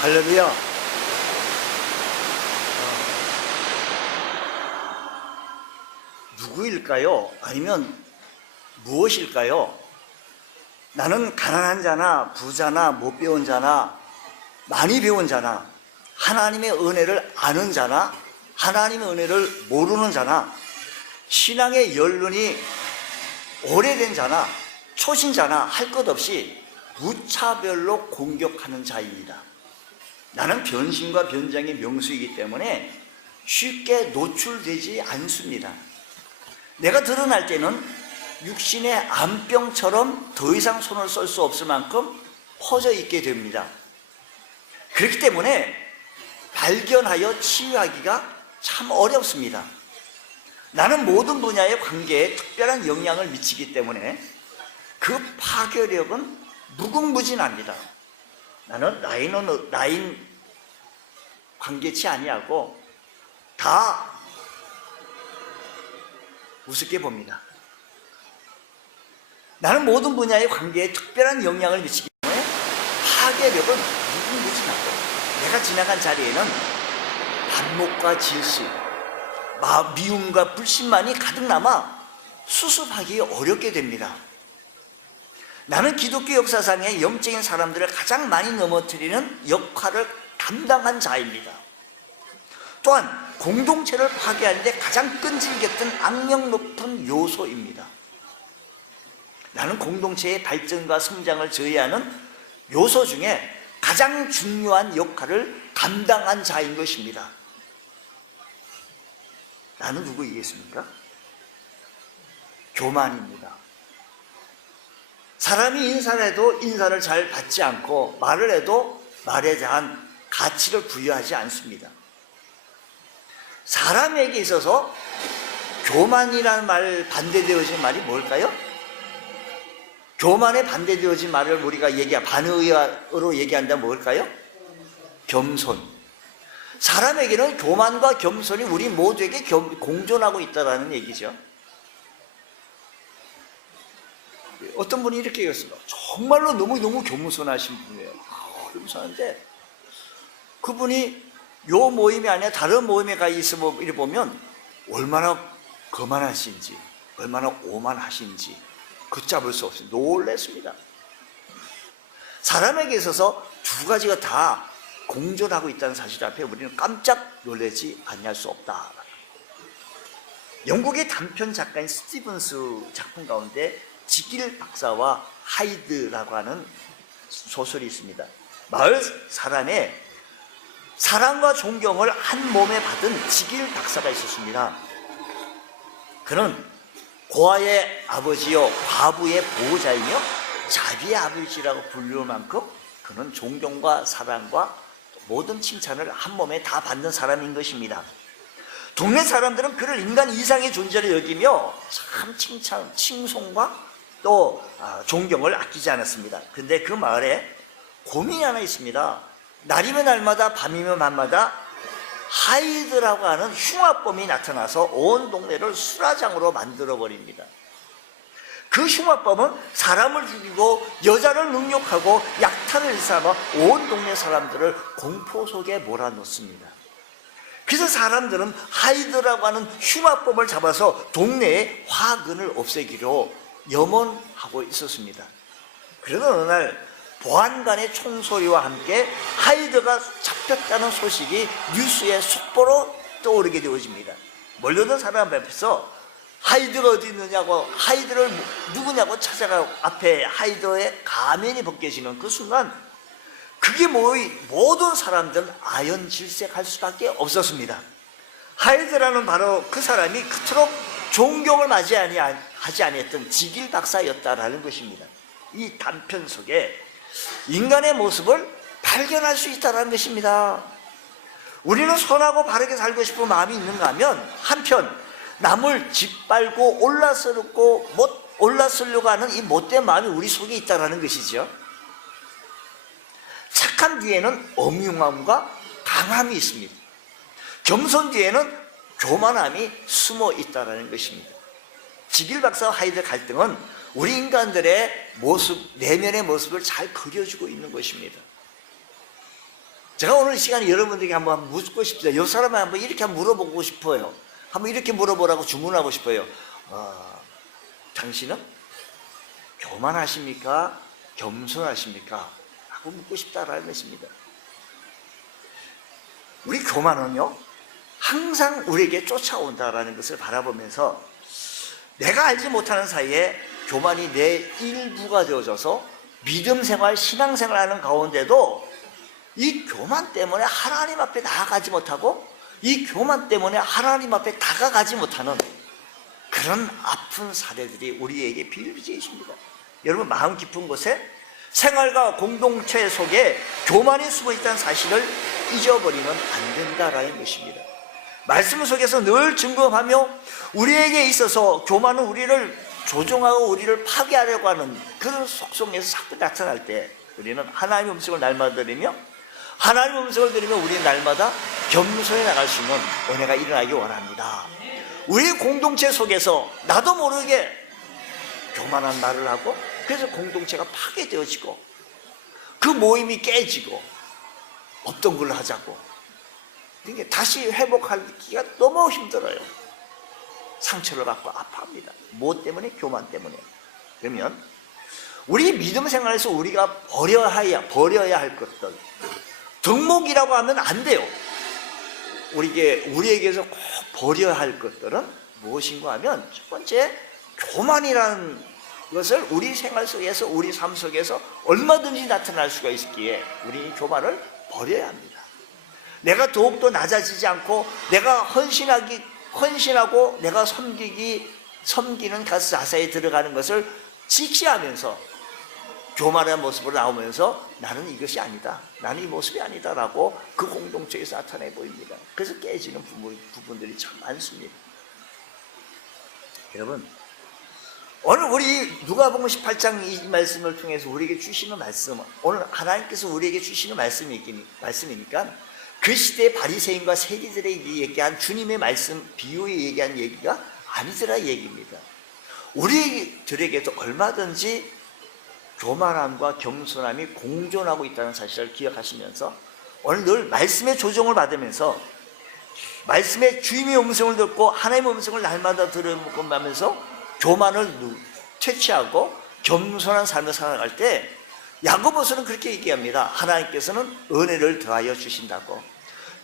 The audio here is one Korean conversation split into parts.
할렐루야. 누구일까요? 아니면 무엇일까요? 나는 가난한 자나 부자나 못 배운 자나 많이 배운 자나 하나님의 은혜를 아는 자나 하나님의 은혜를 모르는 자나 신앙의 연륜이 오래된 자나 초신자나 할 것 없이 무차별로 공격하는 자입니다. 나는 변신과 변장의 명수이기 때문에 쉽게 노출되지 않습니다. 내가 드러날 때는 육신의 암병처럼 더 이상 손을 쓸 수 없을 만큼 퍼져 있게 됩니다. 그렇기 때문에 발견하여 치유하기가 참 어렵습니다. 나는 모든 분야의 관계에 특별한 영향을 미치기 때문에 그 파괴력은 무궁무진합니다. 나는 라인 관계치 아니하고 다 우습게 봅니다. 나는 모든 분야의 관계에 특별한 영향을 미치기 때문에 파괴력은 무궁무진하고 내가 지나간 자리에는 반목과 질시, 미움과 불신만이 가득 남아 수습하기 어렵게 됩니다. 나는 기독교 역사상의 영적인 사람들을 가장 많이 넘어뜨리는 역할을 담당한 자입니다. 또한 공동체를 파괴하는 데 가장 끈질겼던 악명 높은 요소입니다. 나는 공동체의 발전과 성장을 저해하는 요소 중에 가장 중요한 역할을 감당한 자인 것입니다. 나는 누구이겠습니까? 교만입니다. 사람이 인사를 해도 인사를 잘 받지 않고 말을 해도 말에 대한 가치를 부여하지 않습니다. 사람에게 있어서 교만이라는 말 반대되어진 말이 뭘까요? 교만에 반대되어진 말을 우리가 반의어로 얘기한다면 뭘까요? 겸손. 사람에게는 교만과 겸손이 우리 모두에게 공존하고 있다는 얘기죠. 어떤 분이 이렇게 얘기했습니다. 정말로 너무 겸손하신 분이에요. 겸손한데 그분이 요 모임이 아니라 다른 모임에 가 있으면 이래 보면 얼마나 거만하신지 얼마나 오만하신지 걷잡을 수 없이 놀랐습니다. 사람에게 있어서 두 가지가 다 공존하고 있다는 사실 앞에 우리는 깜짝 놀라지 아니할 수 없다. 영국의 단편 작가인 스티븐스 작품 가운데 지길 박사와 하이드라고 하는 소설이 있습니다. 마을 사람의 사랑과 존경을 한 몸에 받은 지길 박사가 있었습니다. 그는 고아의 아버지요 과부의 보호자이며 자비의 아버지라고 불릴 만큼 그는 존경과 사랑과 모든 칭찬을 한 몸에 다 받는 사람인 것입니다. 동네 사람들은 그를 인간 이상의 존재로 여기며 참 칭송과 또 존경을 아끼지 않았습니다. 그런데 그 마을에 고민이 하나 있습니다. 날이면 날마다 밤이면 밤마다 하이드라고 하는 흉악범이 나타나서 온 동네를 수라장으로 만들어버립니다. 그 흉악범은 사람을 죽이고 여자를 능욕하고 약탈을 일삼아 온 동네 사람들을 공포 속에 몰아넣습니다. 그래서 사람들은 하이드라고 하는 흉악범을 잡아서 동네에 화근을 없애기로 염원하고 있었습니다. 그러던 어느 날 보안관의 총소리와 함께 하이드가 잡혔다는 소식이 뉴스에 속보로 떠오르게 되어집니다. 몰려든 사람 앞에서 하이드가 어디 있느냐고 하이드를 누구냐고 찾아가고 앞에 하이드의 가면이 벗겨지는 그 순간 그게 모든 사람들은 아연질색할 수밖에 없었습니다. 하이드라는 바로 그 사람이 그토록 존경을 하지 아니했던 지길 박사였다라는 것입니다. 이 단편 속에 인간의 모습을 발견할 수 있다는 것입니다. 우리는 선하고 바르게 살고 싶은 마음이 있는가 하면 한편 남을 짓밟고 올라서려고 하는 이 못된 마음이 우리 속에 있다는 것이죠. 착한 뒤에는 엄흉함과 강함이 있습니다. 겸손 뒤에는 교만함이 숨어 있다는 것입니다. 지길 박사와 하이드 갈등은 우리 인간들의 모습, 내면의 모습을 잘 그려주고 있는 것입니다. 제가 오늘 이 시간에 여러분들에게 한번 묻고 싶어요. 이 사람을 한번 이렇게 한번 물어보고 싶어요. 한번 이렇게 물어보라고 주문하고 싶어요. 당신은 교만하십니까? 겸손하십니까? 하고 묻고 싶다라는 것입니다. 우리 교만은요, 항상 우리에게 쫓아온다라는 것을 바라보면서 내가 알지 못하는 사이에 교만이 내 일부가 되어져서 믿음 생활, 신앙 생활하는 가운데도 이 교만 때문에 하나님 앞에 나아가지 못하고 이 교만 때문에 하나님 앞에 다가가지 못하는 그런 아픈 사례들이 우리에게 비일비재해 있습니다. 여러분, 마음 깊은 곳에 생활과 공동체 속에 교만이 숨어있다는 사실을 잊어버리면 안 된다라는 것입니다. 말씀 속에서 늘 증거하며 우리에게 있어서 교만은 우리를 조종하고 우리를 파괴하려고 하는 그런 속성에서 자꾸 나타날 때 우리는 하나님의 음성을 날마다 들으며 하나님의 음성을 들으며 우리는 날마다 겸손히 나갈 수 있는 은혜가 일어나기 원합니다. 우리 공동체 속에서 나도 모르게 교만한 말을 하고 그래서 공동체가 파괴되어지고 그 모임이 깨지고 없던 걸로 하자고 그러니까 다시 회복하기가 너무 힘들어요. 상처를 받고 아파합니다. 뭐 때문에? 교만 때문에. 그러면 우리 믿음 생활에서 우리가 버려야 할 것들, 덕목이라고 하면 안 돼요. 우리에게서 꼭 버려야 할 것들은 무엇인가 하면 첫 번째, 교만이라는 것을 우리 생활 속에서 우리 삶 속에서 얼마든지 나타날 수가 있기에 우리 교만을 버려야 합니다. 내가 더욱더 낮아지지 않고 내가 헌신하고 내가 섬기는 가서 자세히 들어가는 것을 지키하면서 교만한 모습으로 나오면서 나는 이것이 아니다, 나는 이 모습이 아니다라고 그 공동체에서 나타내 보입니다. 그래서 깨지는 부분들이 참 많습니다. 여러분, 오늘 우리 누가복음 18장 이 말씀을 통해서 우리에게 주시는 말씀, 오늘 하나님께서 우리에게 주시는 말씀이니까 그 시대의 바리새인과 세리들에게 얘기한 주님의 말씀, 비유에 얘기한 얘기가 아니더라 얘기입니다. 우리들에게도 얼마든지 교만함과 겸손함이 공존하고 있다는 사실을 기억하시면서 오늘 늘 말씀의 조정을 받으면서 말씀의 주님의 음성을 듣고 하나님의 음성을 날마다 들으면서 교만을 퇴치하고 겸손한 삶을 살아갈 때 야고보서는 그렇게 얘기합니다. 하나님께서는 은혜를 더하여 주신다고.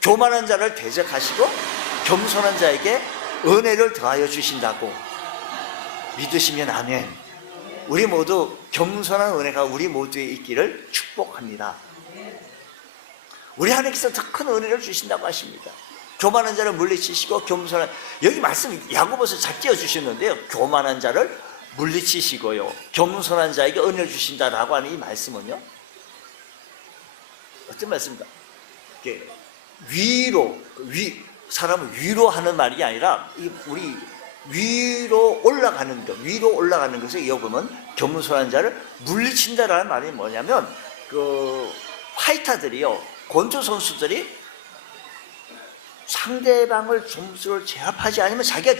교만한 자를 대적하시고 겸손한 자에게 은혜를 더하여 주신다고 믿으시면 아멘. 우리 모두 겸손한 은혜가 우리 모두에 있기를 축복합니다. 우리 하나님께서 더 큰 은혜를 주신다고 하십니다. 교만한 자를 물리치시고 겸손한, 여기 말씀 야고보서 잘 띄워주셨는데요, 교만한 자를 물리치시고요 겸손한 자에게 은혜를 주신다라고 하는 이 말씀은요, 어떤 말씀입니까? 사람을 위로하는 말이 아니라 우리 위로 올라가는 것을 이어보면 겸손한 자를 물리친다라는 말이 뭐냐면, 파이터들이요, 권투 선수들이 상대방을 점수를 제압하지 않으면 자기가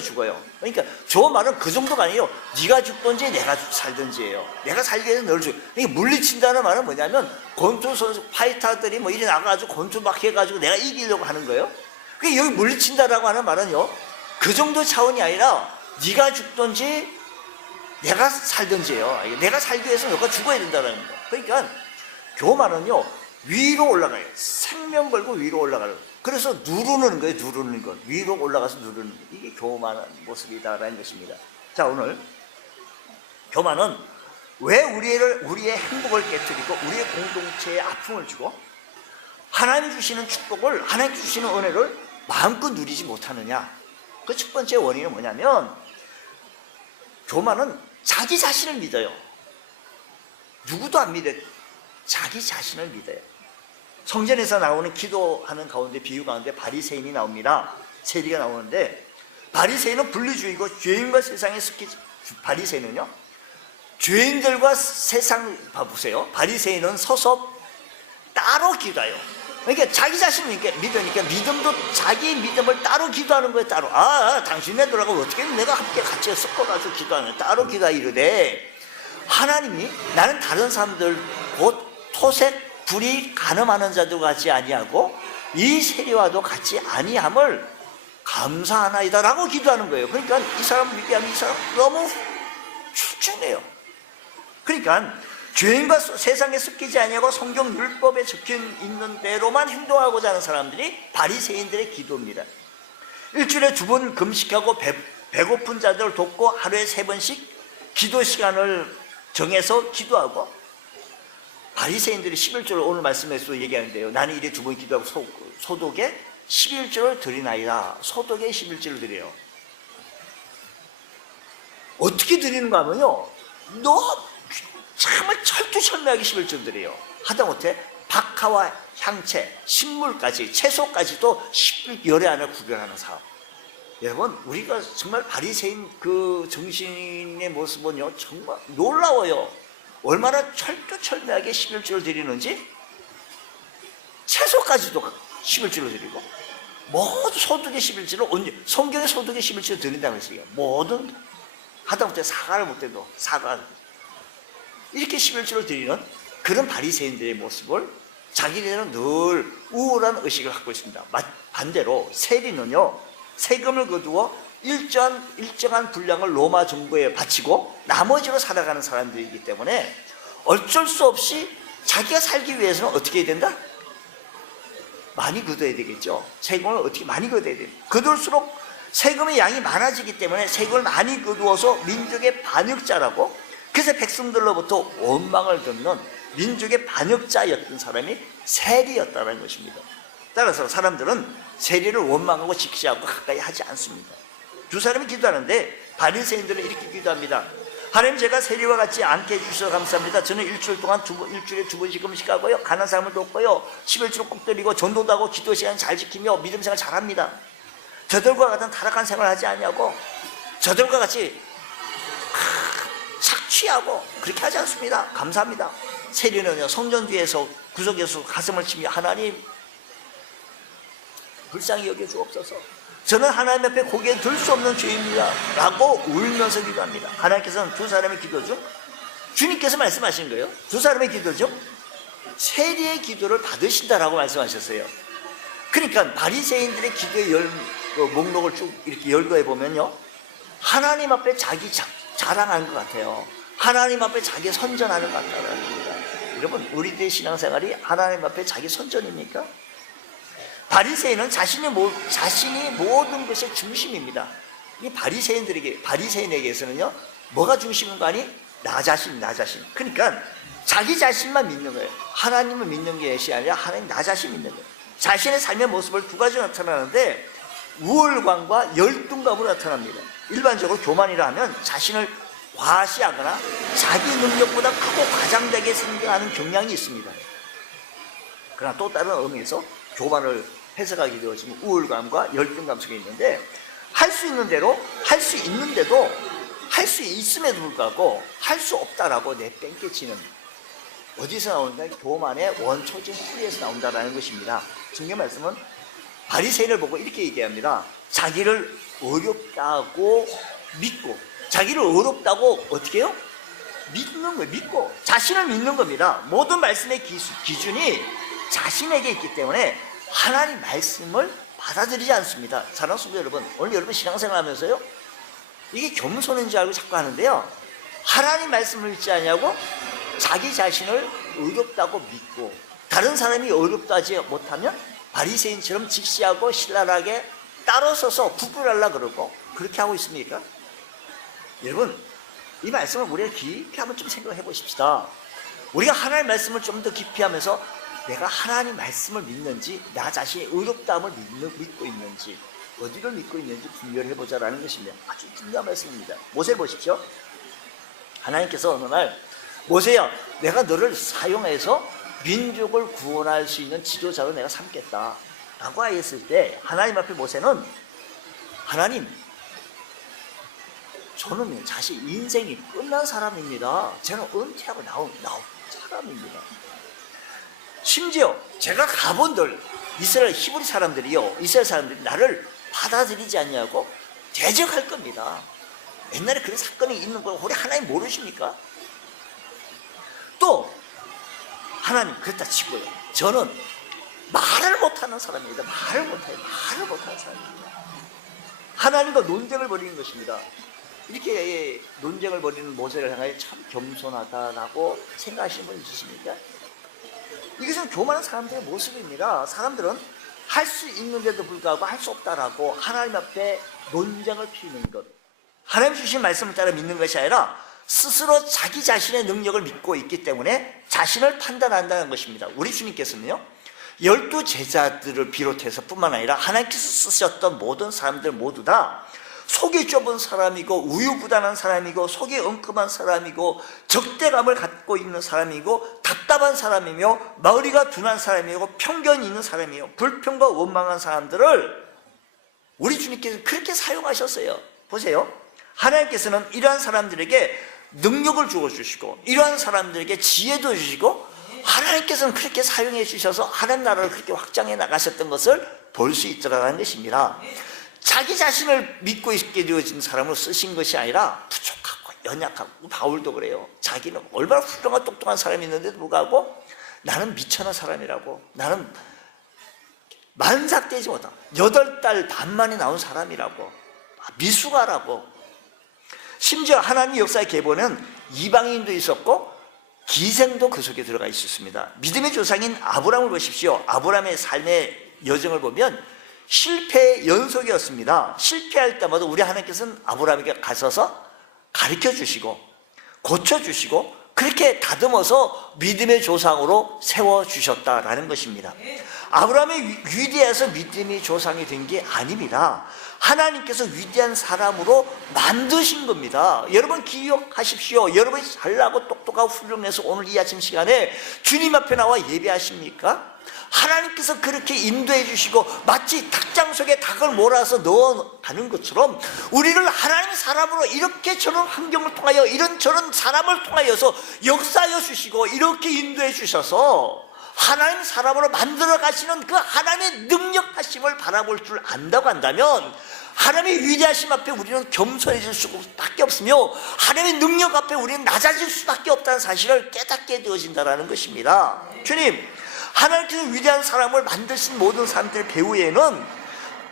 죽어요. 그러니까 저 말은 그 정도가 아니에요. 네가 죽든지 내가 살든지예요. 내가 살기 위해서 널 죽여. 그러니까 물리친다는 말은 뭐냐면, 권투 선수 파이터들이 이리 나가가지고 권투 막 해가지고 내가 이기려고 하는 거예요. 그러니까 여기 물리친다라고 하는 말은요, 그 정도 차원이 아니라 네가 죽든지 내가 살든지예요. 내가 살기 위해서 너가 죽어야 된다는 거예요. 그러니까 교만은요, 위로 올라가요. 생명 걸고 위로 올라가요. 그래서 누르는 거예요. 누르는 것. 위로 올라가서 누르는 것. 이게 교만한 모습이다라는 것입니다. 자, 오늘 교만은 왜 우리의 행복을 깨뜨리고 우리의 공동체에 아픔을 주고 하나님이 주시는 축복을, 하나님이 주시는 은혜를 마음껏 누리지 못하느냐. 그 첫 번째 원인은 뭐냐면, 교만은 자기 자신을 믿어요. 누구도 안 믿어요. 자기 자신을 믿어요. 성전에서 나오는 기도하는 가운데, 비유 가운데 바리새인이 나옵니다. 세리가 나오는데, 바리새인은 분리주의고 죄인과 세상에 섞이지. 바리새인은요, 죄인들과 세상, 봐보세요. 바리새인은 서서 따로 기도해요. 그러니까 자기 자신을 믿으니까 믿음도 자기 믿음을 따로 기도하는 거예요. 따로. 당신네 들하고 어떻게 내가 함께 같이 섞어가지고 기도하는 거예요. 따로 기도하 이르되, 하나님이 나는 다른 사람들 곧 토색 불이 간음하는 자도 같이 아니하고 이 세리와도 같이 아니함을 감사하나이다 라고 기도하는 거예요. 그러니까 이 사람 위대함이, 이 사람 너무 출중해요. 그러니까 죄인과 세상에 섞이지 아니하고 성경 율법에 적혀 있는 대로만 행동하고자 하는 사람들이 바리새인들의 기도입니다. 일주일에 2번 금식하고 배고픈 자들을 돕고 하루에 3번씩 기도 시간을 정해서 기도하고, 바리새인들이 11조를 오늘 말씀에서 얘기하는데요. 나는 일에 2번 기도하고 소독에 11조를 드리나이다. 소독에 11조를 드려요. 어떻게 드리는가 하면요, 너 정말 철두철미하게 11조를 드려요. 하다못해 박하와 향채, 식물까지, 채소까지도 11열의 안을 구별하는 사람. 여러분, 우리가 정말 바리새인 그 정신의 모습은요, 정말 놀라워요. 얼마나 철두철미하게 11조를 드리는지. 채소까지도 11조를 드리고, 모두 소득의 11조를 언제, 성경의 소득의 11조를 드린다고 했어요. 모든, 하다못해 사과를 못해도 사과, 이렇게 11조를 드리는 그런 바리새인들의 모습을 자기네들은 늘 우울한 의식을 갖고 있습니다. 반대로 세리는요, 세금을 거두어 일정한 분량을 로마 정부에 바치고 나머지로 살아가는 사람들이기 때문에 어쩔 수 없이 자기가 살기 위해서는 어떻게 해야 된다? 많이 거둬야 되겠죠. 세금을 어떻게 많이 거둬야 돼요. 거둘수록 세금의 양이 많아지기 때문에 세금을 많이 거두어서 민족의 반역자라고, 그래서 백성들로부터 원망을 듣는 민족의 반역자였던 사람이 세리였다는 것입니다. 따라서 사람들은 세리를 원망하고 직시하고 가까이 하지 않습니다. 두 사람이 기도하는데 바리새인들은 이렇게 기도합니다. 하나님, 제가 세리와 같지 않게 해주셔서 감사합니다. 저는 일주일 동안 일주일에 2번씩 금식하고요, 가난한 사람을 돕고요, 11조를 꼭 드리고 전도도 하고 기도 시간 잘 지키며 믿음 생활 잘합니다. 저들과 같은 타락한 생활을 하지 않냐고, 저들과 같이 착취하고 그렇게 하지 않습니다. 감사합니다. 세리는요, 성전 뒤에서 구석에서 가슴을 치며 하나님 불쌍히 여겨 주옵소서. 저는 하나님 앞에 고개 들 수 없는 죄입니다 라고 울면서 기도합니다. 하나님께서는 두 사람의 기도 중, 주님께서 말씀하신 거예요, 두 사람의 기도 중 세리의 기도를 받으신다라고 말씀하셨어요. 그러니까 바리새인들의 기도의 목록을 쭉 이렇게 열거해 보면요, 하나님 앞에 자기 자랑하는 것 같아요. 하나님 앞에 자기 선전하는 것 같다는 겁니다. 여러분, 우리들의 신앙생활이 하나님 앞에 자기 선전입니까? 바리새인은 자신이 모든 것의 중심입니다. 이 바리새인에게서는요, 뭐가 중심인 거 아니? 나 자신. 그러니까 자기 자신만 믿는 거예요. 하나님을 믿는 것이 아니라 하나님 나 자신 믿는 거예요. 자신의 삶의 모습을 두 가지로 나타나는데 우월감과 열등감으로 나타납니다. 일반적으로 교만이라 하면 자신을 과시하거나 자기 능력보다 크고 과장되게 생각하는 경향이 있습니다. 그러나 또 다른 의미에서 교만을 해석하게 되어지면 우월감과 열등감 속에 있는데, 할 수 있는 대로 할 수 있는데도 할 수 있음에도 불구하고 할 수 없다라고 내뺑개치는, 어디서 나오는가? 교만의 원초적 뿌리에서 나온다라는 것입니다. 성경 말씀은 바리새인을 보고 이렇게 얘기합니다. 자기를 어렵다고 믿고, 자기를 어렵다고 어떻게 해요? 믿는 거예요. 믿고 자신을 믿는 겁니다. 모든 말씀의 기준이 자신에게 있기 때문에 하나님 말씀을 받아들이지 않습니다. 사랑하는 성도 여러분, 오늘 여러분 신앙생활 하면서요, 이게 겸손인 줄 알고 자꾸 하는데요, 하나님 말씀을 믿지 않냐고 자기 자신을 어렵다고 믿고, 다른 사람이 어렵다지 못하면 바리새인처럼 직시하고 신랄하게 따라서서 구별하려고 그러고, 그렇게 하고 있습니까? 여러분, 이 말씀을 우리가 깊이 한번 좀 생각해 보십시다. 우리가 하나님 말씀을 좀 더 깊이 하면서 내가 하나님 말씀을 믿는지, 나 자신의 의롭다함을 믿고 있는지, 어디를 믿고 있는지 분별해 보자라는 것입니다. 아주 중요한 말씀입니다. 모세를 보십시오. 하나님께서 어느 날, 모세야, 내가 너를 사용해서 민족을 구원할 수 있는 지도자로 내가 삼겠다 라고 하였을 때, 하나님 앞에 모세는, 하나님, 저는 자신 인생이 끝난 사람입니다. 저는 은퇴하고 나온 사람입니다. 심지어 제가 가본들 이스라엘 히브리 사람들이요, 이스라엘 사람들이 나를 받아들이지 않냐고 대적할 겁니다. 옛날에 그런 사건이 있는 걸 우리 하나님 모르십니까? 또 하나님 그랬다 치고요, 저는 말을 못하는 사람입니다. 말을 못하는 사람입니다. 하나님과 논쟁을 벌이는 것입니다. 이렇게 논쟁을 벌이는 모세를 향하여 참 겸손하다라고 생각하시는 분 있으십니까? 이것은 교만한 사람들의 모습입니다. 사람들은 할 수 있는데도 불구하고 할 수 없다라고 하나님 앞에 논쟁을 피우는 것, 하나님 주신 말씀을 따라 믿는 것이 아니라 스스로 자기 자신의 능력을 믿고 있기 때문에 자신을 판단한다는 것입니다. 우리 주님께서는요, 12 제자들을 비롯해서 뿐만 아니라 하나님께서 쓰셨던 모든 사람들 모두 다 속이 좁은 사람이고 우유부단한 사람이고 속이 엉큼한 사람이고 적대감을 갖고 있는 사람이고 답답한 사람이며 머리가 둔한 사람이고 편견이 있는 사람이요, 불평과 원망한 사람들을 우리 주님께서 그렇게 사용하셨어요. 보세요, 하나님께서는 이러한 사람들에게 능력을 주어주시고 이러한 사람들에게 지혜도 주시고 하나님께서는 그렇게 사용해 주셔서 하나님 나라를 그렇게 확장해 나가셨던 것을 볼 수 있더라는 것입니다. 자기 자신을 믿고 있게 되어진 사람으로 쓰신 것이 아니라 부족하고 연약하고, 바울도 그래요. 자기는 얼마나 훌륭한 똑똑한 사람이 있는데도 불구하고 나는 미천한 사람이라고, 나는 만삭되지 못한 8달 반 만에 나온 사람이라고, 미숙아라고. 심지어 하나님 역사의 계보는 이방인도 있었고 기생도 그 속에 들어가 있었습니다. 믿음의 조상인 아브라함을 보십시오. 아브라함의 삶의 여정을 보면 실패의 연속이었습니다. 실패할 때마다 우리 하나님께서는 아브라함에게 가셔서 가르쳐 주시고 고쳐 주시고 그렇게 다듬어서 믿음의 조상으로 세워주셨다라는 것입니다. 아브라함이 위대해서 믿음의 조상이 된 게 아닙니다. 하나님께서 위대한 사람으로 만드신 겁니다. 여러분 기억하십시오. 여러분이 잘나고 똑똑하고 훌륭해서 오늘 이 아침 시간에 주님 앞에 나와 예배하십니까? 하나님께서 그렇게 인도해 주시고 마치 닭장 속에 닭을 몰아서 넣어가는 것처럼 우리를 하나님의 사람으로 이렇게 저런 환경을 통하여 이런 저런 사람을 통하여서 역사하여 주시고 이렇게 인도해 주셔서 하나님 사람으로 만들어 가시는 그 하나님의 능력하심을 바라볼 줄 안다고 한다면 하나님의 위대하심 앞에 우리는 겸손해질 수밖에 없으며 하나님의 능력 앞에 우리는 낮아질 수밖에 없다는 사실을 깨닫게 되어진다는 것입니다. 주님, 하나님께서 위대한 사람을 만드신 모든 사람들 배후에는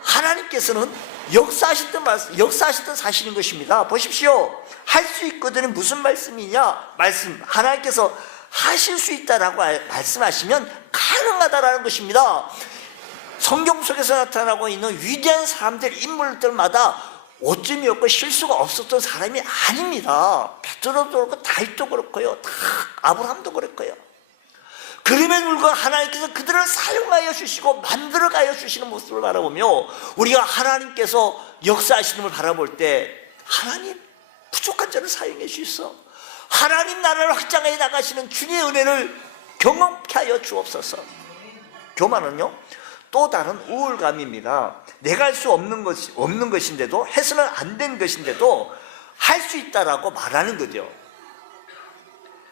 하나님께서는 역사하셨던 사실인 것입니다. 보십시오. 할 수 있거든요. 무슨 말씀이냐? 말씀. 하나님께서 하실 수 있다라고 말씀하시면 가능하다라는 것입니다. 성경 속에서 나타나고 있는 위대한 사람들, 인물들마다 오점이 없고 실수가 없었던 사람이 아닙니다. 베드로도 그렇고 다윗도 그렇고요, 다 아브라함도 그렇고요. 그럼에도 불구하고 하나님께서 그들을 사용하여 주시고 만들어가여 주시는 모습을 바라보며 우리가 하나님께서 역사하시는 걸 바라볼 때 하나님 부족한 자를 사용해 주셔서 하나님 나라를 확장해 나가시는 주님의 은혜를 경험케 하여 주옵소서. 교만은요 또 다른 우월감입니다. 내가 할 수 없는 것인데도, 해서는 안 된 것인데도 할 수 있다라고 말하는 거죠.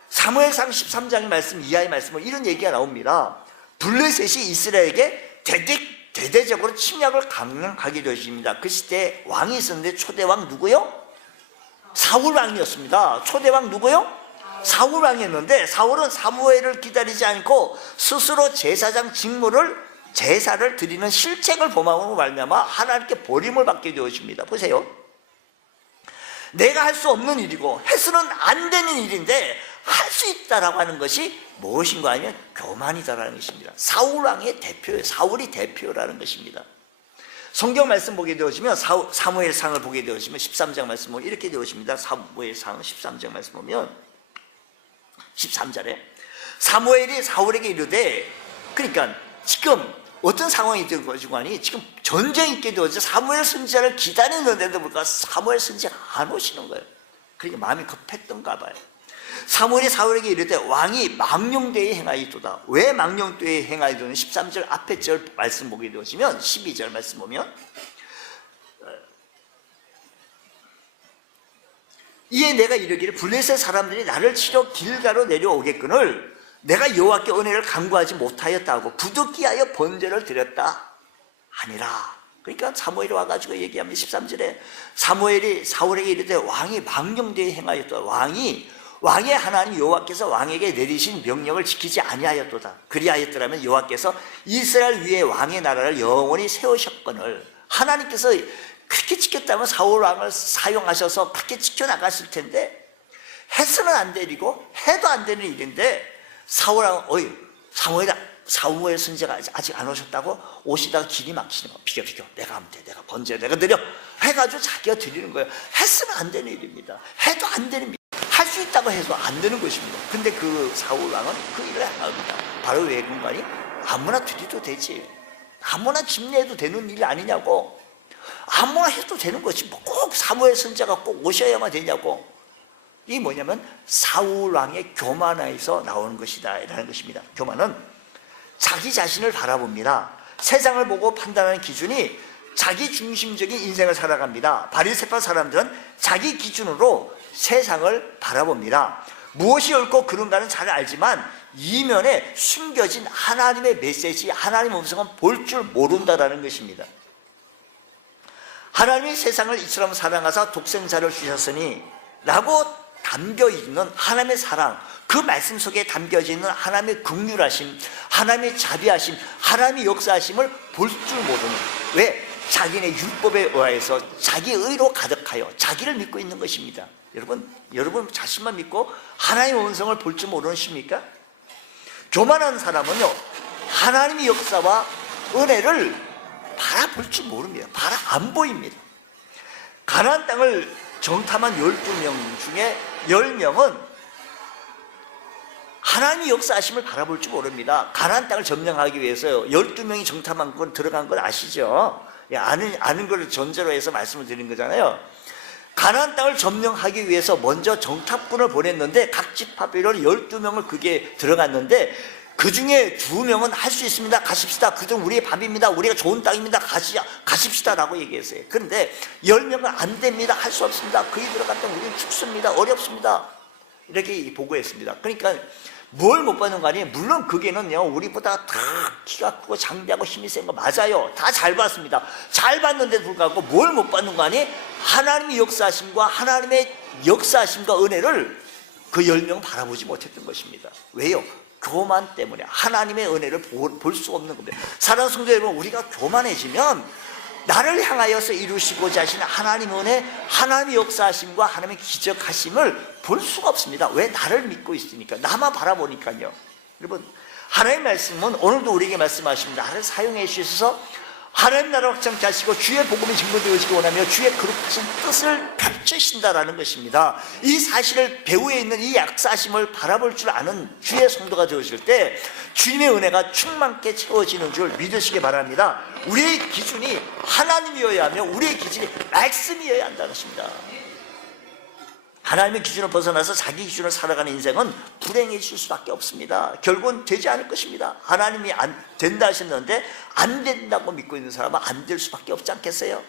사무엘상 13장 말씀 이하의 말씀은 이런 얘기가 나옵니다. 블레셋이 이스라엘에게 대대적으로 침략을 강행하게 되었습니다. 그 시대에 왕이 있었는데 초대왕 누구요? 사울왕이었습니다. 초대왕 누구요? 사울왕이었는데 사울은 사무엘을 기다리지 않고 스스로 제사장 제사를 드리는 실책을 범함으로 말미암아 하나님께 버림을 받게 되었습니다. 보세요. 내가 할 수 없는 일이고 해서는 안 되는 일인데 할 수 있다라고 하는 것이 무엇인가 하면 교만이다라는 것입니다. 사울왕의 대표예요. 사울이 대표라는 것입니다. 성경 말씀 보게 되어지면 사무엘상을 보게 되어지면 13장 말씀 보면 이렇게 되어집니다. 사무엘상 13장 말씀 보면 13절에 사무엘이 사울에게 이르되, 그러니까 지금 어떤 상황이 되어지고 하니 지금 전쟁이 있게 되어져 사무엘 선지자를 기다리는데도 불구하고 사무엘 선지자가 안 오시는 거예요. 그러니까 마음이 급했던가 봐요. 사무엘이 사울에게 이르되 왕이 망령되이 행하였도다. 왜 망령되이 행하였도는 13절 앞에 절 말씀 보게 되어지면 12절 말씀 보면 이에 내가 이르기를 블레셋 사람들이 나를 치러 길가로 내려오겠거늘 내가 여호와께 은혜를 간구하지 못하였다고 부득이하여 번제를 드렸다 하니라. 그러니까 사무엘이 와가지고 얘기합니다. 13절에 사무엘이 사울에게 이르되 왕이 망령되이 행하였다. 왕이 왕의 하나님 여호와께서 왕에게 내리신 명령을 지키지 아니하였도다. 그리하였더라면 여호와께서 이스라엘 위에 왕의 나라를 영원히 세우셨거늘. 하나님께서 그렇게 지켰다면 사울 왕을 사용하셔서 그렇게 지켜나갔을 텐데 해서는 안 되고 해도 안 되는 일인데 사울 왕은 사무엘 선지자가 아직 안 오셨다고 오시다가 길이 막히는 거. 비켜 내가 하면 돼, 내가 번제 내가 드려 해가지고 자기가 드리는 거예요. 했으면 안 되는 일입니다. 해도 안 되는 일. 할 수 있다고 해서 안 되는 것입니다. 근데 그 사울 왕은 그 일을 안 합니다. 바로 외군관이 아무나 드려도 되지, 아무나 집례해도 되는 일 아니냐고, 아무나 해도 되는 것이 뭐 꼭 사무엘 선지자가 꼭 오셔야만 되냐고. 이게 뭐냐면 사울 왕의 교만에서 나오는 것이다 라는 것입니다. 교만은 자기 자신을 바라봅니다. 세상을 보고 판단하는 기준이 자기 중심적인 인생을 살아갑니다. 바리새파 사람들은 자기 기준으로 세상을 바라봅니다. 무엇이 옳고 그른가는 잘 알지만 이면에 숨겨진 하나님의 메시지, 하나님의 음성은 볼 줄 모른다라는 것입니다. 하나님이 세상을 이처럼 사랑하사 독생자를 주셨으니 라고 담겨있는 하나님의 사랑, 그 말씀 속에 담겨져 있는 하나님의 긍휼하심, 하나님의 자비하심, 하나님의 역사하심을 볼 줄 모르는, 왜? 자기네 율법에 의해서 자기 의로 가득하여 자기를 믿고 있는 것입니다. 여러분 자신만 믿고 하나님의 원성을 볼 줄 모르십니까? 교만한 사람은요, 하나님의 역사와 은혜를 바라볼 줄 모릅니다. 바라 안 보입니다. 가나안 땅을 정탐한 12명 중에 10명은 하나님의 역사하심을 바라볼 줄 모릅니다. 가나안 땅을 점령하기 위해서 12명이 정탐한 건 들어간 건 아시죠? 아는 걸 전제로 해서 말씀을 드린 거잖아요. 가나안 땅을 점령하기 위해서 먼저 정탐꾼을 보냈는데 각 지파별로 12명을 그게 들어갔는데 그 중에 2명은 할 수 있습니다, 가십시다, 그중 우리의 밥입니다, 우리가 좋은 땅입니다, 가십시다 라고 얘기했어요. 그런데 10명은 안 됩니다, 할 수 없습니다, 거기 들어갔다 우리는 죽습니다, 어렵습니다, 이렇게 보고했습니다. 그러니까 뭘 못 받는 거 아니에요? 물론 그게는요, 우리보다 다 키가 크고 장대하고 힘이 센 거 맞아요. 다 잘 받습니다. 잘 받는데도 불구하고 뭘 못 받는 거 아니에요? 하나님의 역사하심과 하나님의 역사하심과 은혜를 그 10명은 바라보지 못했던 것입니다. 왜요? 교만 때문에 하나님의 은혜를 볼 수 없는 겁니다. 사랑하는 성도 여러분, 우리가 교만해지면 나를 향하여서 이루시고자 하신 하나님의 은혜, 하나님의 역사하심과 하나님의 기적하심을 볼 수가 없습니다. 왜? 나를 믿고 있으니까, 나만 바라보니까요. 여러분, 하나님의 말씀은 오늘도 우리에게 말씀하십니다. 나를 사용해 주셔서 하나님 나라를 확장케 하시고 주의 복음이 증거되어지기 원하며 주의 거룩하신 뜻을 펼치신다라는 것입니다. 이 사실을 배후에 있는 이 역사하심을 바라볼 줄 아는 주의 성도가 되어질 때 주님의 은혜가 충만케 채워지는 줄 믿으시기 바랍니다. 우리의 기준이 하나님이어야 하며 우리의 기준이 말씀이어야 한다는 것입니다. 하나님의 기준을 벗어나서 자기 기준을 살아가는 인생은 불행해질 수밖에 없습니다. 결국은 되지 않을 것입니다. 하나님이 안 된다 하셨는데 안 된다고 믿고 있는 사람은 안 될 수밖에 없지 않겠어요?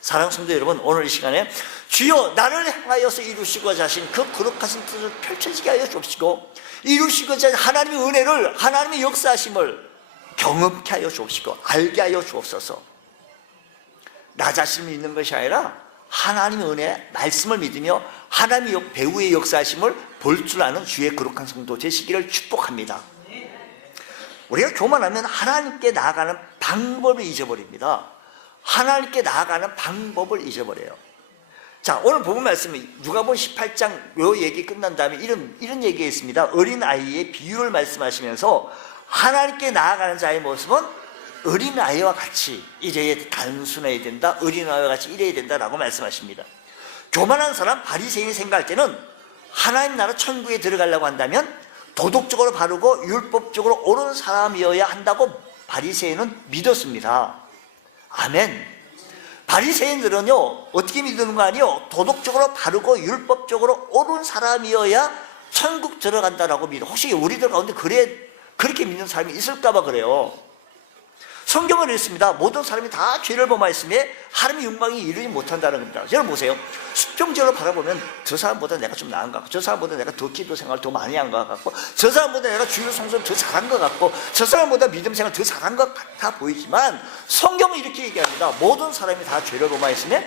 사랑하는 성도 여러분, 오늘 이 시간에 주여 나를 향하여서 이루시고자 하신 그 거룩하신 뜻을 펼쳐지게 하여 주옵시고, 이루시고자 하신 하나님의 은혜를, 하나님의 역사하심을 경험케 하여 주옵시고 알게 하여 주옵소서. 나 자신을 믿는 것이 아니라 하나님의 은혜, 말씀을 믿으며 하나님의 배후의 역사하심을 볼 줄 아는 주의 거룩한 성도 되시기를 축복합니다. 우리가 교만하면 하나님께 나아가는 방법을 잊어버립니다. 하나님께 나아가는 방법을 잊어버려요. 자, 오늘 본문 말씀은 누가복음 18장 요 얘기 끝난 다음에 이런 얘기가 있습니다. 어린아이의 비유를 말씀하시면서 하나님께 나아가는 자의 모습은 어린아이와 같이 이래야 단순해야 된다, 어린아이와 같이 이래야 된다라고 말씀하십니다. 교만한 사람, 바리새인이 생각할 때는 하나님 나라 천국에 들어가려고 한다면 도덕적으로 바르고 율법적으로 옳은 사람이어야 한다고 바리새인은 믿었습니다. 아멘. 바리새인들은요, 어떻게 믿는 거 아니에요? 도덕적으로 바르고 율법적으로 옳은 사람이어야 천국 들어간다라고 믿어. 혹시 우리들 가운데 그렇게 믿는 사람이 있을까 봐 그래요. 성경은 이렇습니다. 모든 사람이 다 죄를 범하였으며 하나님의 영광이 이루지 못한다는 겁니다. 여러분 보세요. 수평적으로 바라보면 저 사람보다 내가 좀 나은 것 같고, 저 사람보다 내가 더 기도 생활을 더 많이 한 것 같고, 저 사람보다 내가 주일 성수를 더 잘한 것 같고, 저 사람보다 믿음 생활을 더 잘한 것 같아 보이지만 성경은 이렇게 얘기합니다. 모든 사람이 다 죄를 범하였으며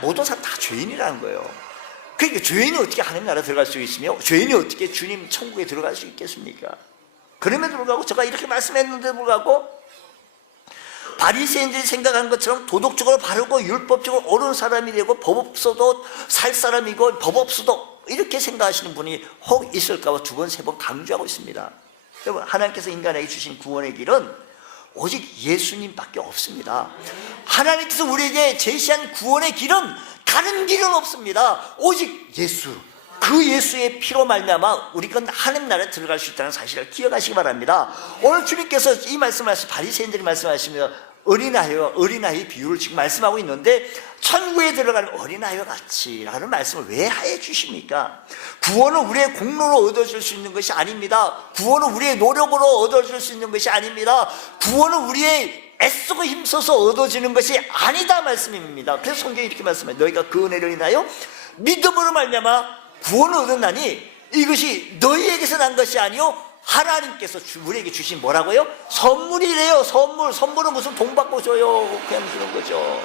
모든 사람 다 죄인이라는 거예요. 그러니까 죄인이 어떻게 하나님 나라 들어갈 수 있으며 죄인이 어떻게 주님 천국에 들어갈 수 있겠습니까? 그럼에도 불구하고 제가 이렇게 말씀했는데도 불구하고 바리새인들이 생각한 것처럼 도덕적으로 바르고 율법적으로 옳은 사람이 되고 법 없어도 살 사람이고 법 없어도 이렇게 생각하시는 분이 혹 있을까 봐 두 번, 세 번 강조하고 있습니다. 여러분, 하나님께서 인간에게 주신 구원의 길은 오직 예수님밖에 없습니다. 하나님께서 우리에게 제시한 구원의 길은 다른 길은 없습니다. 오직 예수, 그 예수의 피로 말미암아 우리가 하나님 나라에 들어갈 수 있다는 사실을 기억하시기 바랍니다. 오늘 주님께서 이 말씀하신 바리새인들이 말씀하시며 어린아이의 비유를 지금 말씀하고 있는데 천국에 들어가는 어린아이와 같이 라는 말씀을 왜 하여 주십니까? 구원은 우리의 공로로 얻어질 수 있는 것이 아닙니다. 구원은 우리의 노력으로 얻어질 수 있는 것이 아닙니다. 구원은 우리의 애쓰고 힘써서 얻어지는 것이 아니다 말씀입니다. 그래서 성경이 이렇게 말씀해요. 너희가 그 은혜를 인하여 믿음으로 말미암아 구원을 얻었나니 이것이 너희에게서 난 것이 아니요 하나님께서 우리에게 주신 뭐라고요? 선물이래요. 선물은 무슨 돈 받고 줘요. 그냥 주는 거죠.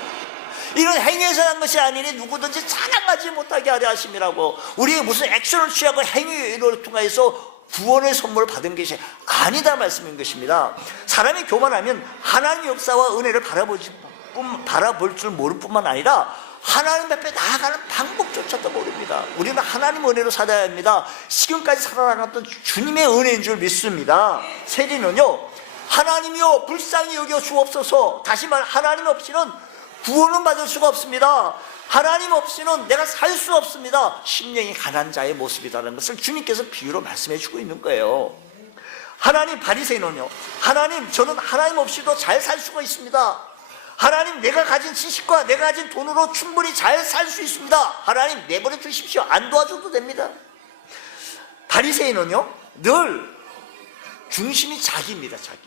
이런 행위에서 난 것이 아니니 누구든지 자랑하지 못하게 하려 하심이라고. 우리의 무슨 액션을 취하고 행위를 통해서 구원의 선물을 받은 것이 아니다 말씀인 것입니다. 사람이 교만하면 하나님의 역사와 은혜를 바라볼 줄 모를 뿐만 아니라 하나님 앞에 나아가는 방법조차도 모릅니다. 우리는 하나님의 은혜로 살아야 합니다. 지금까지 살아나갔던 주님의 은혜인 줄 믿습니다. 세리는요, 하나님이여 불쌍히 여겨 주옵소서. 다시 말, 하나님 없이는 구원은 받을 수가 없습니다. 하나님 없이는 내가 살 수 없습니다. 심령이 가난한 자의 모습이라는 것을 주님께서 비유로 말씀해 주고 있는 거예요. 하나님, 바리새인은요, 하나님, 저는 하나님 없이도 잘 살 수가 있습니다. 하나님, 내가 가진 지식과 내가 가진 돈으로 충분히 잘 살 수 있습니다. 하나님, 내버려 두십시오. 안 도와줘도 됩니다. 바리새인은요, 늘 중심이 자기입니다. 자기.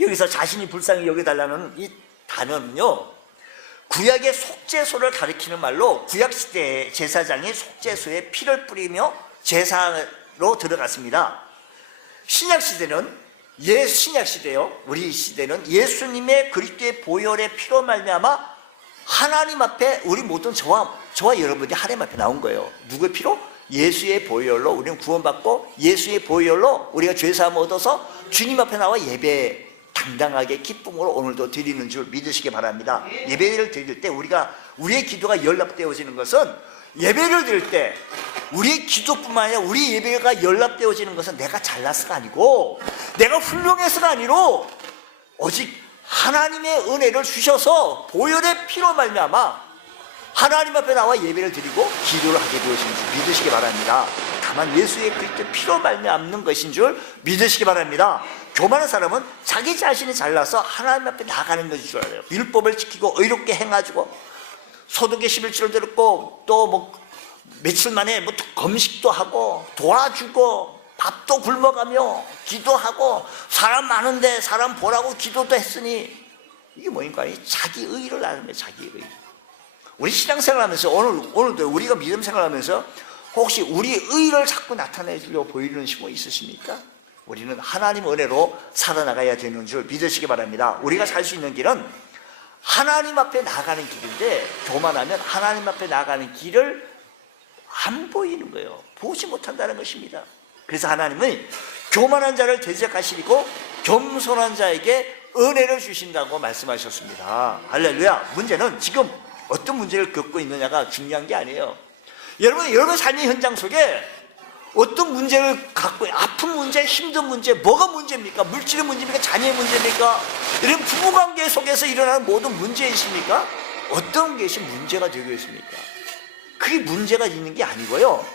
여기서 자신이 불쌍히 여겨달라는 이 단어는요, 구약의 속죄소를 가리키는 말로 구약시대 제사장이 속죄소에 피를 뿌리며 제사로 들어갔습니다. 신약시대는 신약시대요, 우리 시대는 예수님의 그리스도의 보혈의 피로 말미암아 하나님 앞에 우리 모든 저와 여러분이 하나님 앞에 나온 거예요. 누구의 피로? 예수의 보혈로 우리는 구원받고 예수의 보혈로 우리가 죄사함을 얻어서 주님 앞에 나와 예배 당당하게 기쁨으로 오늘도 드리는 줄 믿으시기 바랍니다. 예배를 드릴 때 우리의 기도가 연락되어지는 것은 예배를 드릴 때 우리의 기도뿐만 아니라 우리 예배가 연락되어지는 것은 내가 잘나서가 아니고 내가 훌륭해서가 아니로 오직 하나님의 은혜를 주셔서 보혈의 피로 말미암아 하나님 앞에 나와 예배를 드리고 기도를 하게 되어지는 줄 믿으시기 바랍니다. 다만 예수의 그리스도의 피로 말미암는 것인 줄 믿으시기 바랍니다. 교만한 사람은 자기 자신이 잘나서 하나님 앞에 나가는 것인 줄 알아요. 율법을 지키고 의롭게 행하고 소득의 11조를 들었고 또 뭐 며칠 만에 뭐 금식도 하고 도와주고 밥도 굶어가며 기도하고 사람 많은데 사람 보라고 기도도 했으니 이게 뭐인가? 자기 의를 나누는 거예요. 자기 의. 우리 신앙생활하면서 오늘도 우리가 믿음 생활하면서 혹시 우리 의를 자꾸 나타내주려고 보이는 신호 있으십니까? 우리는 하나님 은혜로 살아나가야 되는 줄 믿으시기 바랍니다. 우리가 살 수 있는 길은 하나님 앞에 나가는 길인데 교만하면 하나님 앞에 나가는 길을 안 보이는 거예요. 보지 못한다는 것입니다. 그래서 하나님은 교만한 자를 대적하시고 겸손한 자에게 은혜를 주신다고 말씀하셨습니다. 할렐루야. 문제는 지금 어떤 문제를 겪고 있느냐가 중요한 게 아니에요. 여러분 삶의 현장 속에 어떤 문제를 갖고 아픈 문제, 힘든 문제, 뭐가 문제입니까? 물질의 문제입니까? 자녀의 문제입니까? 이런 부부관계 속에서 일어나는 모든 문제이십니까? 어떤 것이 문제가 되고 있습니까? 그게 문제가 있는 게 아니고요,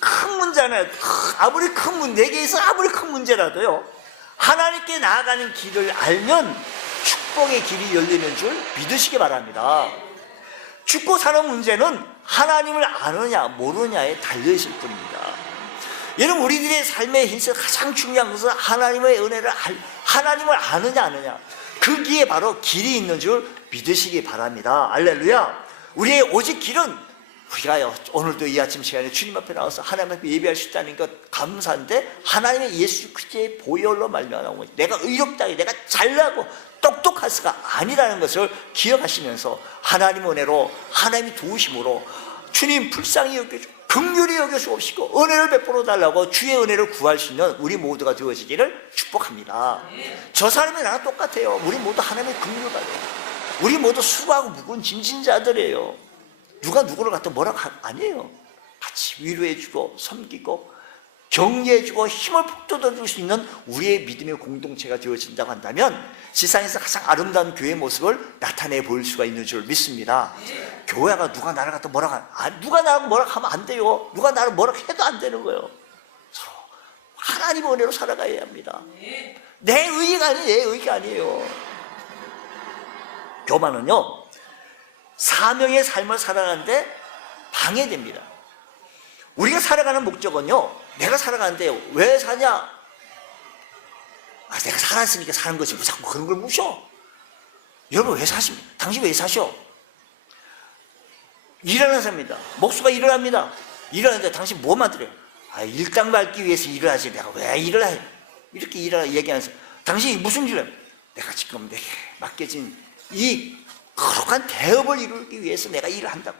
큰 문제는 아무리 큰 문제, 내게서 아무리 큰 문제라도요 하나님께 나아가는 길을 알면 축복의 길이 열리는 줄 믿으시기 바랍니다. 죽고 사는 문제는 하나님을 아느냐 모르느냐에 달려있을 뿐입니다. 여러분, 우리들의 삶에 있어서 가장 중요한 것은 하나님의 은혜를 하나님을 아느냐 안 아느냐, 거기에 바로 길이 있는 줄 믿으시기 바랍니다. 할렐루야. 우리의 오직 길은 우리가 오늘도 이 아침 시간에 주님 앞에 나와서 하나님 앞에 예배할 수 있다는 것 감사한데, 하나님의 예수 그리스도의 보혈로 말미암아 내가 의롭다, 내가 잘나고 똑똑하스가 아니라는 것을 기억하시면서 하나님 은혜로, 하나님이 도우심으로 주님 불쌍히 여겨주고 긍휼히 여겨주옵시고 은혜를 베풀어 달라고 주의 은혜를 구할 수 있는 우리 모두가 되어지기를 축복합니다. 저 사람이 나랑 똑같아요. 우리 모두 하나님의 긍휼을 받아요. 우리 모두 수고하고 무거운 짐진 자들이에요. 누가 누구를 갖다 뭐라고 아니에요. 같이 위로해주고 섬기고 격려해주고 힘을 북돋아줄 수 있는 우리의 믿음의 공동체가 되어진다고 한다면 세상에서 가장 아름다운 교회의 모습을 나타내 보일 수가 있는 줄 믿습니다. 교회가 누가 나를 갖다 뭐라고 누가 나를 뭐라고 하면 안 돼요. 누가 나를 뭐라고 해도 안 되는 거예요. 서로 하나님의 은혜로 살아가야 합니다. 내 의의가 아니에요. 내 의의가 아니에요. 교만은요, 사명의 삶을 살아가는데 방해됩니다. 우리가 살아가는 목적은요, 내가 살아가는데 왜 사냐? 내가 살았으니까 사는 거지. 뭐 자꾸 그런 걸 묻혀. 여러분 왜 사십니까? 당신 왜 사셔? 일하는 사람입니다. 목수가 일을 합니다. 일하는데 당신 뭐 만들어요? 일당 밟기 위해서 일을 하지. 내가 왜 일을 해? 이렇게 얘기하면서 당신이 무슨 일을 해요? 내가 지금 내게 맡겨진 이 거룩한 대업을 이루기 위해서 내가 일을 한다고.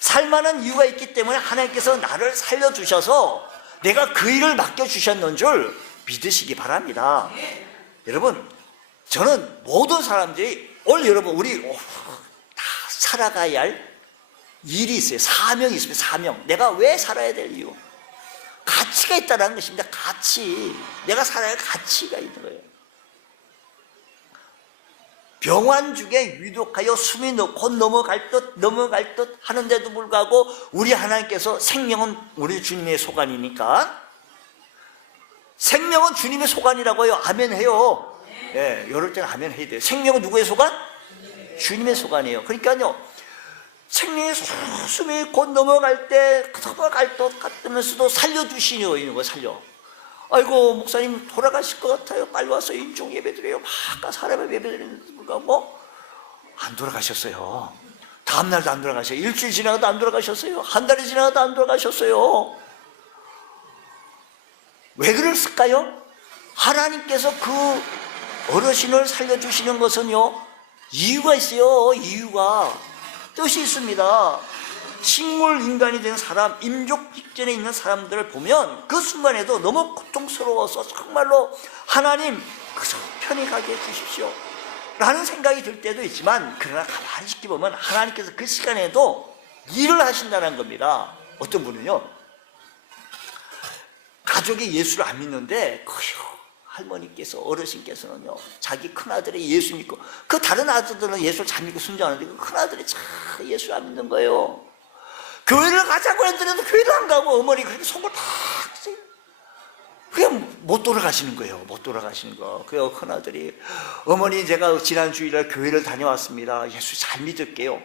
살만한 이유가 있기 때문에 하나님께서 나를 살려주셔서 내가 그 일을 맡겨주셨는 줄 믿으시기 바랍니다. 여러분, 저는 모든 사람들이 오늘 여러분 우리 다 살아가야 할 일이 있어요. 사명이 있습니다. 사명. 내가 왜 살아야 될 이유, 가치가 있다는 것입니다. 가치. 내가 살아야 할 가치가 있는 거예요. 병환 중에 유독하여 숨이 곧 넘어갈 듯 하는데도 불구하고 우리 하나님께서, 생명은 우리 주님의 소관이니까, 생명은 주님의 소관이라고 해요. 아멘 해요. 예, 이럴 때는 아멘 해야 돼요. 생명은 누구의 소관? 주님의 소관이에요. 그러니까요, 생명의 숨이 곧 넘어갈 것 같으면서도 살려주시려 있는 거예요. 살려. 아이고 목사님 돌아가실 것 같아요. 빨리 와서 인중 예배드려요. 아까 사람의 예배드리는데 불구하고 안 돌아가셨어요. 다음날도 안 돌아가셨어요. 일주일 지나가도 안 돌아가셨어요. 한 달이 지나가도 안 돌아가셨어요. 왜 그랬을까요? 하나님께서 그 어르신을 살려주시는 것은요, 이유가 있어요. 이유가, 뜻이 있습니다. 식물 인간이 된 사람, 임종 직전에 있는 사람들을 보면 그 순간에도 너무 고통스러워서 정말로 하나님 그저 편히 가게 해주십시오 라는 생각이 들 때도 있지만, 그러나 가만히 지켜보면 하나님께서 그 시간에도 일을 하신다는 겁니다. 어떤 분은요, 가족이 예수를 안 믿는데 할머니께서, 어르신께서는요, 자기 큰아들이 예수 믿고, 그 다른 아들들은 예수를 잘 믿고 순종하는데 그 큰아들이 참 예수를 안 믿는 거예요. 교회를 가자고 했더니 교회도 안 가고 어머니 그렇게 속을 다 그냥 못 돌아가시는 거예요. 못 돌아가시는 거. 그 큰아들이, 어머니 제가 지난 주일날 교회를 다녀왔습니다. 예수 잘 믿을게요.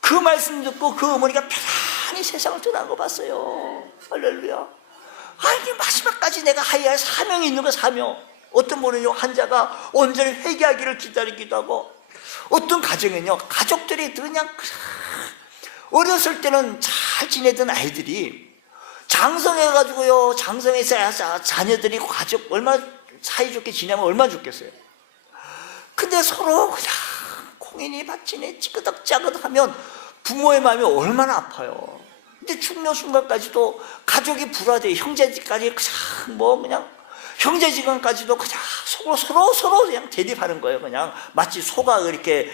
그 말씀 듣고 그 어머니가 편안히 세상을 떠난 거 봤어요. 할렐루야. 아니 마지막까지 내가 해야 할 사명이 있는 거. 사명. 어떤 분은요, 환자가 온전히 회개하기를 기다리기도 하고, 어떤 가정은요, 가족들이 그냥 어렸을 때는 잘 지내던 아이들이 장성해가지고요, 장성해서 자녀들이 가족 얼마나 사이좋게 지내면 얼마나 좋겠어요. 근데 서로 그냥 공인이 받치네 찌그덕짜그덕 하면 부모의 마음이 얼마나 아파요. 근데 죽는 순간까지도 가족이 불화돼요. 형제지까지 그냥 형제지간까지도 그냥 서로 그냥 대립하는 거예요. 그냥 마치 소가 그렇게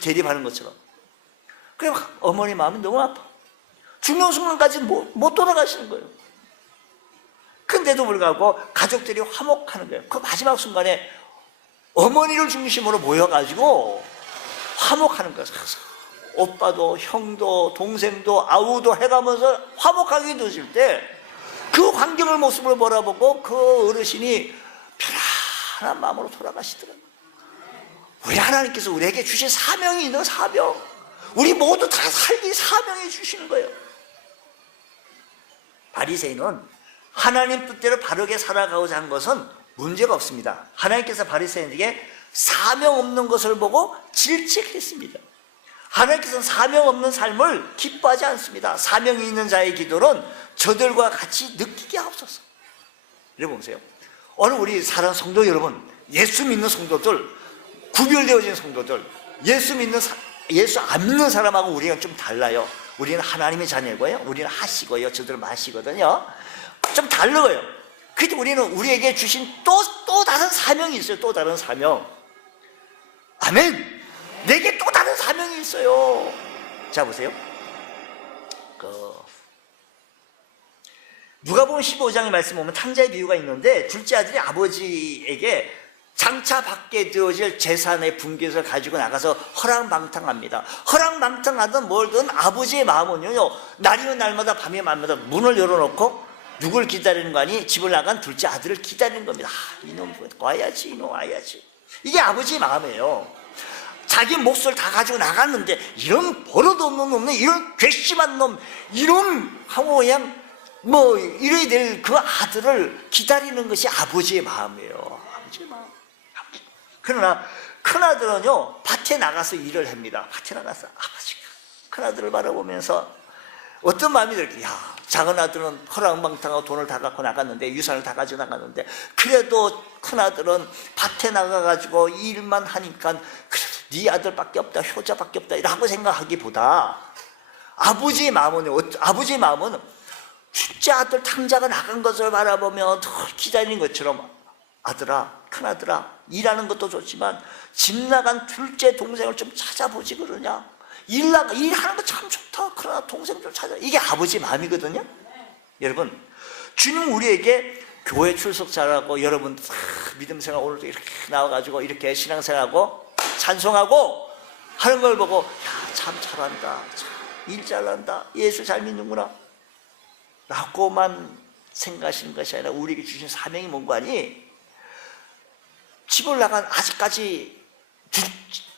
대립하는 것처럼. 그래 어머니 마음이 너무 아파. 죽는 순간까지 못 돌아가시는 거예요. 근데도 불구하고 가족들이 화목하는 거예요. 그 마지막 순간에 어머니를 중심으로 모여가지고 화목하는 거예요. 오빠도 형도 동생도 아우도 해가면서 화목하게 되실 때 그 광경을 모습을 바라보고 그 어르신이 편안한 마음으로 돌아가시더라고요. 우리 하나님께서 우리에게 주신 사명이 있는 사명, 우리 모두 다 살기 사명해 주시는 거예요. 바리새인은 하나님 뜻대로 바르게 살아가고자 한 것은 문제가 없습니다. 하나님께서 바리새인에게 사명 없는 것을 보고 질책했습니다. 하나님께서는 사명 없는 삶을 기뻐하지 않습니다. 사명이 있는 자의 기도는 저들과 같이 느끼게 하옵소서. 여러분 보세요. 오늘 우리 사랑하는 성도 여러분, 예수 믿는 성도들, 구별되어진 성도들, 예수 안 믿는 사람하고 우리가 좀 달라요. 우리는 하나님의 자녀고요. 우리는 하시고요. 저들은 마시거든요. 좀 다르고요. 그런데 우리는 우리에게 주신 또 다른 사명이 있어요. 또 다른 사명. 아멘. 내게 또 다른 사명이 있어요. 자 보세요. 누가복음 15장의 말씀 보면 탕자의 비유가 있는데, 둘째 아들이 아버지에게 장차 받게 되어질 재산의 분깃을 가지고 나가서 허랑방탕합니다. 허랑방탕하든 뭘든 아버지의 마음은요, 날이면 날마다 밤이면 밤마다 문을 열어놓고 누굴 기다리는 거 아니? 집을 나간 둘째 아들을 기다리는 겁니다. 이놈 와야지, 이놈 와야지. 이게 아버지의 마음이에요. 자기 몫을 다 가지고 나갔는데 이런 버릇없는 놈, 이런 괘씸한 놈, 이런 하고 그냥 이래야 될 그 아들을 기다리는 것이 아버지의 마음이에요. 아버지의 마음. 그러나 큰아들은요, 밭에 나가서 일을 합니다. 밭에 나가서 아버지가 큰아들을 바라보면서 어떤 마음이 들까? 야, 작은 아들은 허랑방탕하고 돈을 다 갖고 나갔는데, 유산을 다 가지고 나갔는데, 그래도 큰아들은 밭에 나가가지고 일만 하니까 그래도 네 아들밖에 없다, 효자밖에 없다 이라고 생각하기보다 아버지의 마음은 둘째 아들 탕자가 나간 것을 바라보며 기다리는 것처럼, 아들아, 큰아들아, 일하는 것도 좋지만 집 나간 둘째 동생을 좀 찾아보지 그러냐? 일하는 거 참 좋다. 그러나 동생 좀 찾아. 이게 아버지 마음이거든요. 여러분, 주님 우리에게 교회 출석 잘하고 여러분 믿음 생활 오늘도 이렇게 나와가지고 이렇게 신앙생활하고 찬송하고 하는 걸 보고, 야, 참 잘한다, 참 일 잘한다, 예수 잘 믿는구나 라고만 생각하시는 것이 아니라 우리에게 주신 사명이 뭔가 아니? 집을 나간 아직까지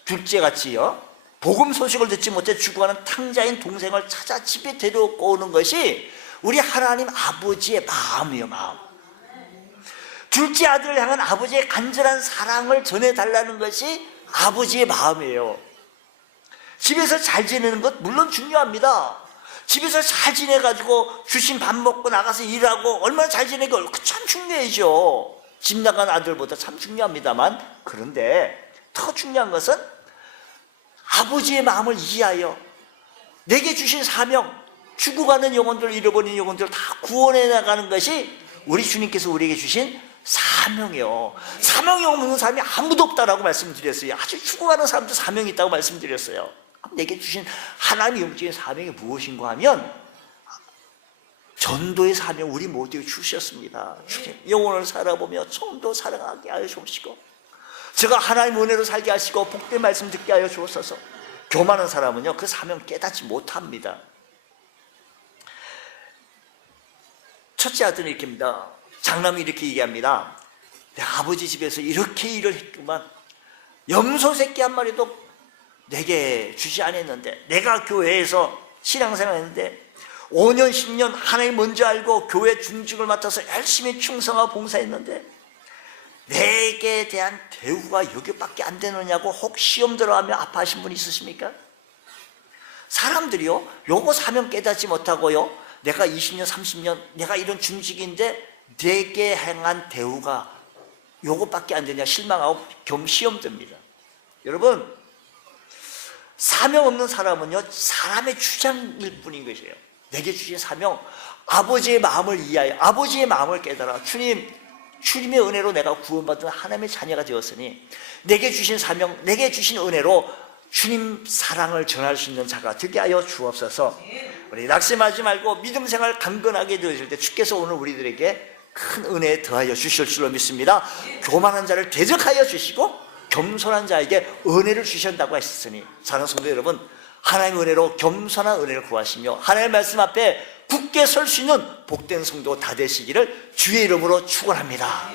둘째같이요, 복음 소식을 듣지 못해 죽어가는 탕자인 동생을 찾아 집에 데려오고 오는 것이 우리 하나님 아버지의 마음이에요. 마음. 둘째 아들을 향한 아버지의 간절한 사랑을 전해달라는 것이 아버지의 마음이에요. 집에서 잘 지내는 것 물론 중요합니다. 집에서 잘 지내가지고 주신 밥 먹고 나가서 일하고 얼마나 잘 지내고 참 중요하죠. 집 나간 아들보다 참 중요합니다만, 그런데 더 중요한 것은 아버지의 마음을 이해하여 내게 주신 사명, 죽어가는 영혼들, 잃어버린 영혼들을 다 구원해 나가는 것이 우리 주님께서 우리에게 주신 사명이요. 사명이 없는 사람이 아무도 없다라고 말씀드렸어요. 아주 죽어가는 사람도 사명이 있다고 말씀드렸어요. 내게 주신 하나님의 영적인 사명이 무엇인가 하면 전도의 사명 우리 모두에게 주셨습니다. 주님, 영혼을 살아보며 처음도 사랑하게 하여 주시고, 제가 하나님 은혜로 살게 하시고 복된 말씀 듣게 하여 주옵소서. 교만한 사람은요, 그 사명 깨닫지 못합니다. 첫째 아들은 이렇게입니다. 장남이 이렇게 얘기합니다. 내 아버지 집에서 이렇게 일을 했구만. 염소 새끼 한 마리도 내게 주지 않았는데, 내가 교회에서 신앙생활 했는데 5년 10년 하나님 먼저 알고 교회 중직을 맡아서 열심히 충성하고 봉사했는데 내게 대한 대우가 여기밖에 안 되느냐고 혹 시험 들어가며 아파하신 분 있으십니까? 사람들이요, 요거 사명 깨닫지 못하고요, 내가 20년 30년 내가 이런 중직인데 내게 행한 대우가 요거밖에 안 되냐 실망하고 시험 듭니다. 여러분, 사명 없는 사람은요, 사람의 주장일 뿐인 것이에요. 내게 주신 사명, 아버지의 마음을 이해하여 아버지의 마음을 깨달아 주님의 은혜로 내가 구원받은 하나님의 자녀가 되었으니 내게 주신 사명, 내게 주신 은혜로 주님 사랑을 전할 수 있는 자가 되게 하여 주옵소서. 우리 낙심하지 말고 믿음 생활 강건하게 되어질 때 주께서 오늘 우리들에게 큰 은혜 더하여 주실 줄로 믿습니다. 교만한 자를 대적하여 주시고 겸손한 자에게 은혜를 주신다고 하셨으니, 사랑하는 성도 여러분, 하나님의 은혜로 겸손한 은혜를 구하시며 하나님의 말씀 앞에 굳게 설 수 있는 복된 성도 다 되시기를 주의 이름으로 축원합니다.